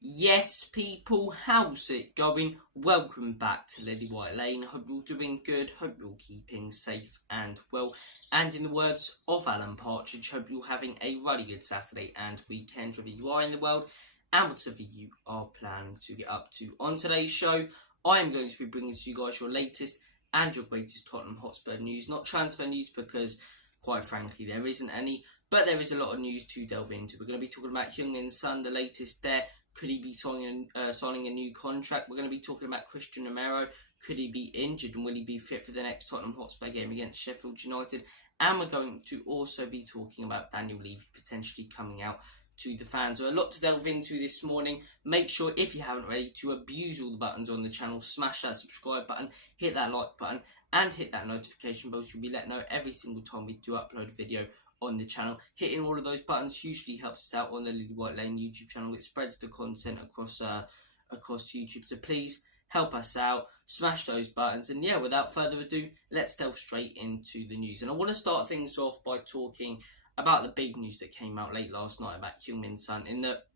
Yes, people, how's it going? Welcome back to Lily White Lane. Hope you're doing good. Hope you're keeping safe and well. And in the words of Alan Partridge, hope you're having a really good Saturday and weekend, wherever you are in the world and whatever you are planning to get up to. On today's show, I am going to be bringing to you guys your latest and your greatest Tottenham Hotspur news. Not transfer news because, quite frankly, there isn't any, but there is a lot of news to delve into. We're going to be talking about Heung-min Son, the latest there. Could he be signing a new contract? We're going to be talking about Christian Romero. Could he be injured and will he be fit for the next Tottenham Hotspur game against Sheffield United? And we're going to also be talking about Daniel Levy potentially coming out to the fans. So a lot to delve into this morning. Make sure, if you haven't already, to abuse all the buttons on the channel. Smash that subscribe button, hit that like button, and hit that notification bell so you'll be let know every single time we do upload a video on the channel. Hitting all of those buttons hugely helps us out on the Lily White Lane YouTube channel. It spreads the content across YouTube, so please help us out, smash those buttons, and yeah, without further ado, let's delve straight into the news. And I want to start things off by talking about the big news that came out late last night about Heung-min Son, in that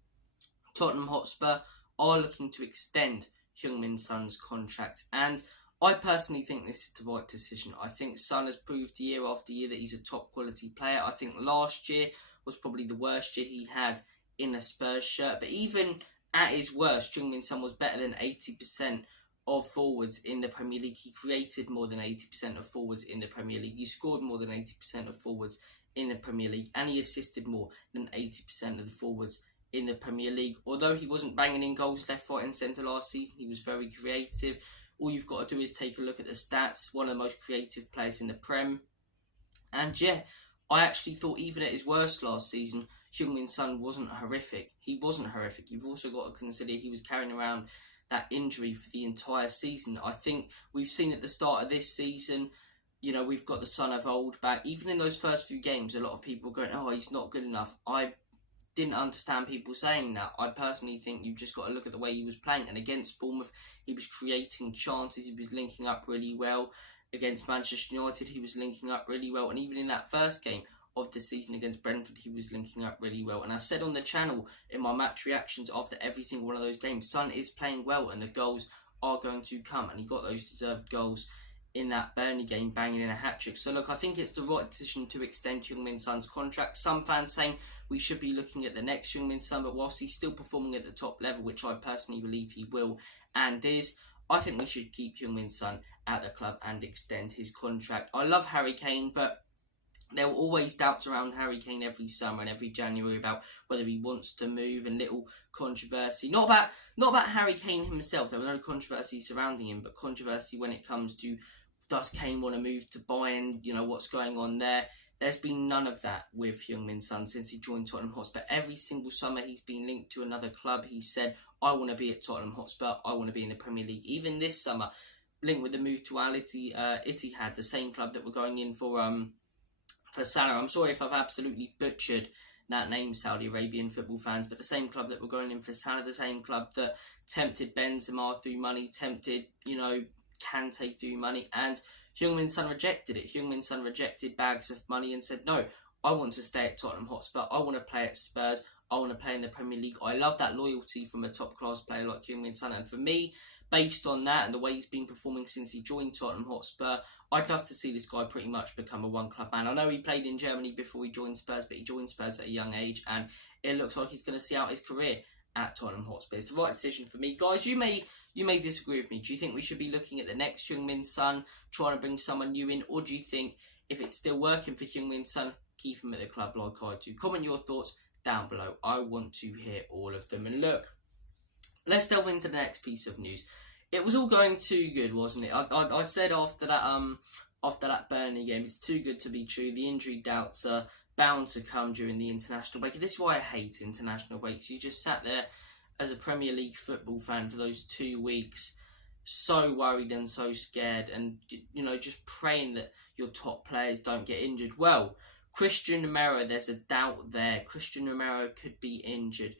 Tottenham Hotspur are looking to extend Heung-min Son's contract, and I personally think this is the right decision. I think Son has proved year after year that he's a top quality player. I think last year was probably the worst year he had in a Spurs shirt. But even at his worst, Heung-min Son was better than 80% of forwards in the Premier League. He created more than 80% of forwards in the Premier League. He scored more than 80% of forwards in the Premier League. And he assisted more than 80% of the forwards in the Premier League. Although he wasn't banging in goals left, right and centre last season, he was very creative. All you've got to do is take a look at the stats. One of the most creative players in the Prem. And yeah, I actually thought even at his worst last season, Heung-min Son wasn't horrific. He wasn't horrific. You've also got to consider he was carrying around that injury for the entire season. I think we've seen at the start of this season, you know, we've got the Son of old back. Even in those first few games, a lot of people were going, oh, he's not good enough. I didn't understand people saying that. I personally think you've just got to look at the way he was playing. And against Bournemouth, he was creating chances. He was linking up really well. Against Manchester United, he was linking up really well. And even in that first game of the season against Brentford, he was linking up really well. And I said on the channel in my match reactions after every single one of those games, Son is playing well and the goals are going to come. And he got those deserved goals in that Burnley game, banging in a hat-trick. So look, I think it's the right decision to extend Heung-min Son's contract. Some fans saying we should be looking at the next Heung-min Son, but whilst he's still performing at the top level, which I personally believe he will and is, I think we should keep Heung-min Son at the club and extend his contract. I love Harry Kane, but there were always doubts around Harry Kane every summer and every January about whether he wants to move, and little controversy. Not about Harry Kane himself. There was no controversy surrounding him, but controversy when it comes to, does Kane want to move to Bayern? You know, what's going on there? There's been none of that with Heung-min Son since he joined Tottenham Hotspur. Every single summer he's been linked to another club. He said, I want to be at Tottenham Hotspur. I want to be in the Premier League. Even this summer, linked with the move to Al Ittihad, the same club that were going in for Salah. I'm sorry if I've absolutely butchered that name, Saudi Arabian football fans, but the same club that were going in for Salah, the same club that tempted Benzema through money, tempted, you know, Kante through money, and Heung-min Son rejected it. Heung-min Son rejected bags of money and said, no, I want to stay at Tottenham Hotspur. I want to play at Spurs. I want to play in the Premier League. I love that loyalty from a top-class player like Heung-min Son. And for me, based on that and the way he's been performing since he joined Tottenham Hotspur, I'd love to see this guy pretty much become a one-club man. I know he played in Germany before he joined Spurs, but he joined Spurs at a young age, and it looks like he's going to see out his career at Tottenham Hotspur. It's the right decision for me. Guys, you may disagree with me. Do you think we should be looking at the next Heung-min Son, trying to bring someone new in? Or do you think if it's still working for Heung-min Son, keep him at the club like I do? Comment your thoughts down below. I want to hear all of them. And look, let's delve into the next piece of news. It was all going too good, wasn't it? I said after that Burnley game, it's too good to be true. The injury doubts are bound to come during the international break. This is why I hate international breaks. You just sat there as a Premier League football fan for those 2 weeks, so worried and so scared, and, you know, just praying that your top players don't get injured. Well, Christian Romero, there's a doubt there. Christian Romero could be injured.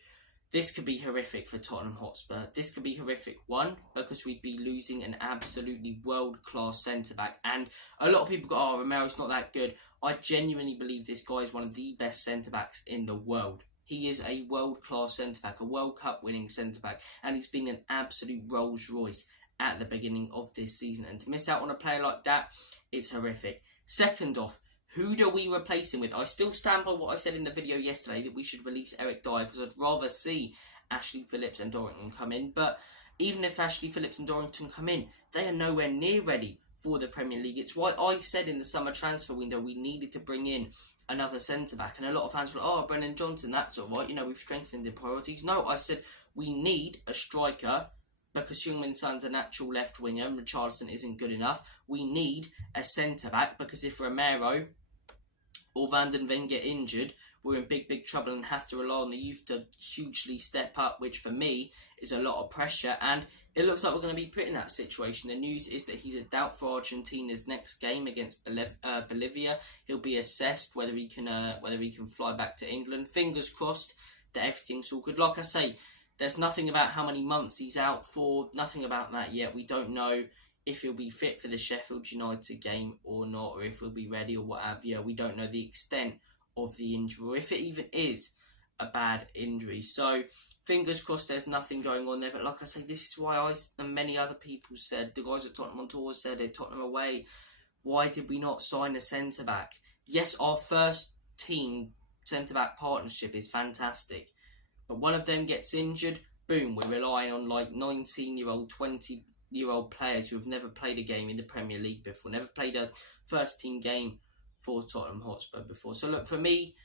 This could be horrific for Tottenham Hotspur. This could be horrific, one, because we'd be losing an absolutely world-class centre-back. And a lot of people go, oh, Romero's not that good. I genuinely believe this guy is one of the best centre-backs in the world. He is a world-class centre-back, a World Cup winning centre-back, and he's been an absolute Rolls Royce at the beginning of this season. And to miss out on a player like that, it's horrific. Second off, who do we replace him with? I still stand by what I said in the video yesterday, that we should release Eric Dyer, because I'd rather see Ashley Phillips and Dorrington come in. But even if Ashley Phillips and Dorrington come in, they are nowhere near ready for the Premier League. It's why I said in the summer transfer window we needed to bring in another centre-back. And a lot of fans were like, oh, Brennan Johnson, that's all right. You know, we've strengthened the priorities. No, I said we need a striker, because Heung-min Son's a natural left winger and Richarlison isn't good enough. We need a centre-back, because if Romero or Van den Ven get injured, we're in big trouble and have to rely on the youth to hugely step up, which for me is a lot of pressure. And it looks like we're going to be put in that situation. The news is that he's a doubt for Argentina's next game against Bolivia. He'll be assessed whether he can fly back to England. Fingers crossed that everything's all good. Like I say, there's nothing about how many months he's out for. Nothing about that yet. We don't know if he'll be fit for the Sheffield United game or not, or if he'll be ready or what have you. We don't know the extent of the injury, or if it even is a bad injury. So fingers crossed there's nothing going on there. But like I say, this is why I and many other people said, the guys at Tottenham on tour said it, Tottenham away, why did we not sign a centre-back? Yes, our first team centre-back partnership is fantastic, but one of them gets injured, boom, we're relying on like 19-year-old, 20-year-old players who have never played a game in the Premier League before, never played a first team game for Tottenham Hotspur before. So look, for me,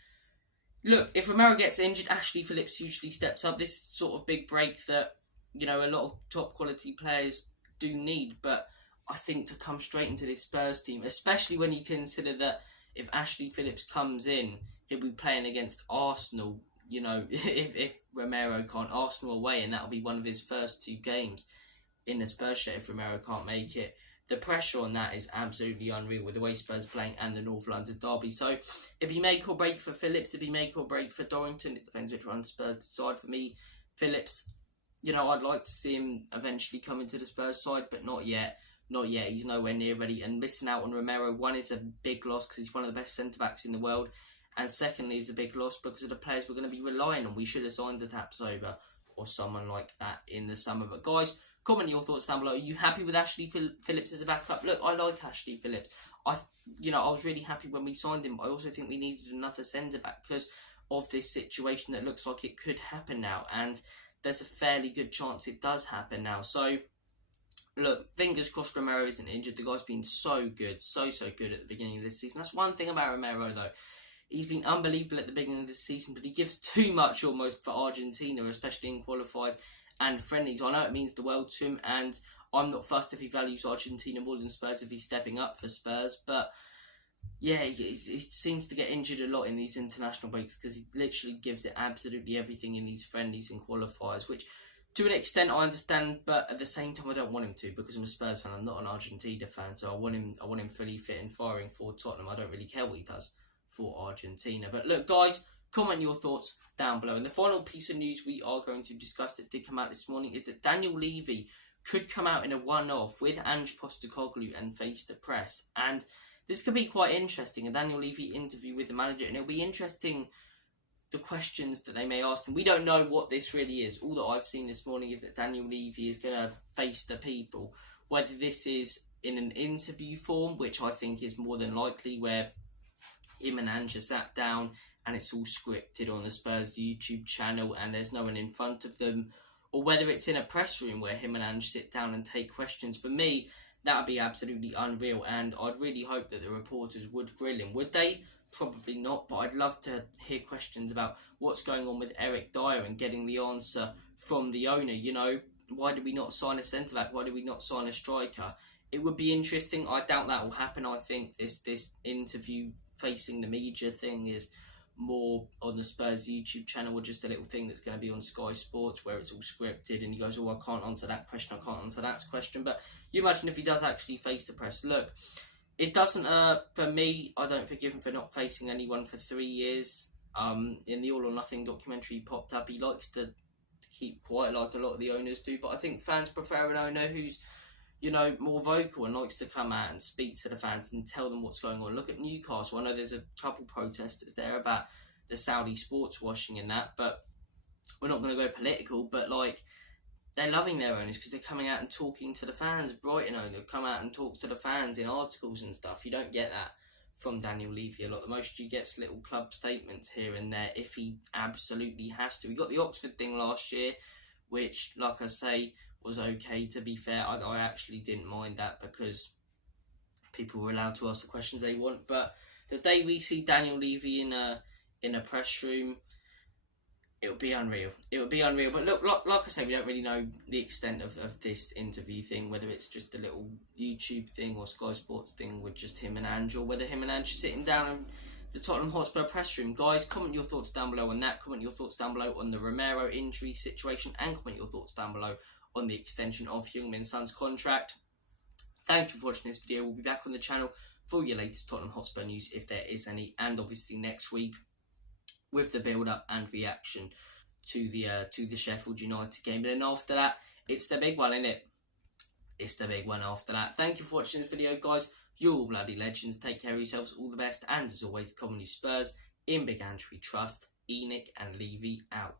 if Romero gets injured, Ashley Phillips usually steps up. This sort of big break that, you know, a lot of top quality players do need. But I think to come straight into this Spurs team, especially when you consider that if Ashley Phillips comes in, he'll be playing against Arsenal, you know, if Romero can't, Arsenal away, and that'll be one of his first two games in the Spurs shirt if Romero can't make it. The pressure on that is absolutely unreal with the way Spurs are playing and the North London derby. So it'd be make or break for Phillips, it'd be make or break for Dorrington. It depends which one Spurs decide. For me, Phillips, you know, I'd like to see him eventually come into the Spurs side, but not yet. Not yet. He's nowhere near ready. And missing out on Romero, one, is a big loss because he's one of the best centre-backs in the world. And secondly, is a big loss because of the players we're going to be relying on. We should have signed a Tapsoba or someone like that in the summer. But guys, comment your thoughts down below. Are you happy with Ashley Phillips as a backup? Look, I like Ashley Phillips. I was really happy when we signed him. I also think we needed another centre-back because of this situation that looks like it could happen now. And there's a fairly good chance it does happen now. So, look, fingers crossed Romero isn't injured. The guy's been so good, so good at the beginning of this season. That's one thing about Romero, though. He's been unbelievable at the beginning of the season, but he gives too much almost for Argentina, especially in qualifiers and friendlies. I know it means the world to him, and I'm not fussed if he values Argentina more than Spurs if he's stepping up for Spurs. But yeah, he seems to get injured a lot in these international breaks because he literally gives it absolutely everything in these friendlies and qualifiers, which to an extent I understand, but at the same time I don't want him to because I'm a Spurs fan. I'm not an Argentina fan, so I want him fully fit and firing for Tottenham. I don't really care what he does for Argentina. But look, guys, comment your thoughts down below. And the final piece of news we are going to discuss that did come out this morning is that Daniel Levy could come out in a one-off with Ange Postecoglou and face the press. And this could be quite interesting, a Daniel Levy interview with the manager, and it'll be interesting the questions that they may ask him. We don't know what this really is. All that I've seen this morning is that Daniel Levy is going to face the people. Whether this is in an interview form, which I think is more than likely, where him and Ange sat down and it's all scripted on the Spurs YouTube channel and there's no one in front of them, or whether it's in a press room where him and Ange sit down and take questions. For me, that would be absolutely unreal, and I'd really hope that the reporters would grill him. Would they? Probably not, but I'd love to hear questions about what's going on with Eric Dyer and getting the answer from the owner. You know, why did we not sign a centre-back? Why did we not sign a striker? It would be interesting. I doubt that will happen. I think this interview facing the media thing is more on the Spurs YouTube channel, or just a little thing that's going to be on Sky Sports where it's all scripted and he goes, oh, I can't answer that question, I can't answer that question. But you imagine if he does actually face the press. Look, it doesn't, for me, I don't forgive him for not facing anyone for 3 years. In the All or Nothing documentary popped up, he likes to keep quiet like a lot of the owners do, but I think fans prefer an owner who's, you know, more vocal and likes to come out and speak to the fans and tell them what's going on. Look at Newcastle. I know there's a couple protesters there about the Saudi sports washing and that, but we're not going to go political, but like, they're loving their owners because they're coming out and talking to the fans. Brighton owner come out and talk to the fans in articles and stuff. You don't get that from Daniel Levy a lot. The most you get is little club statements here and there if he absolutely has to. We got the Oxford thing last year, which, like I say, was okay. To be fair, I actually didn't mind that because people were allowed to ask the questions they want. But the day we see Daniel Levy in a press room, it would be unreal. It would be unreal. But look, like I say, we don't really know the extent of this interview thing, whether it's just a little YouTube thing or Sky Sports thing with just him and Ange, or whether him and Ange are sitting down in the Tottenham Hotspur press room. Guys, comment your thoughts down below on that. Comment your thoughts down below on the Romero injury situation, and comment your thoughts down below on the extension of Heung-min Son's contract. Thank you for watching this video. We'll be back on the channel for your latest Tottenham Hotspur news, if there is any, and obviously next week with the build-up and reaction to the Sheffield United game. But then after that, it's the big one, isn't it? It's the big one after that. Thank you for watching this video, guys. You're all bloody legends. Take care of yourselves. All the best. And as always, Common Spurs, in Big Andrew Trust, Enoch and Levy out.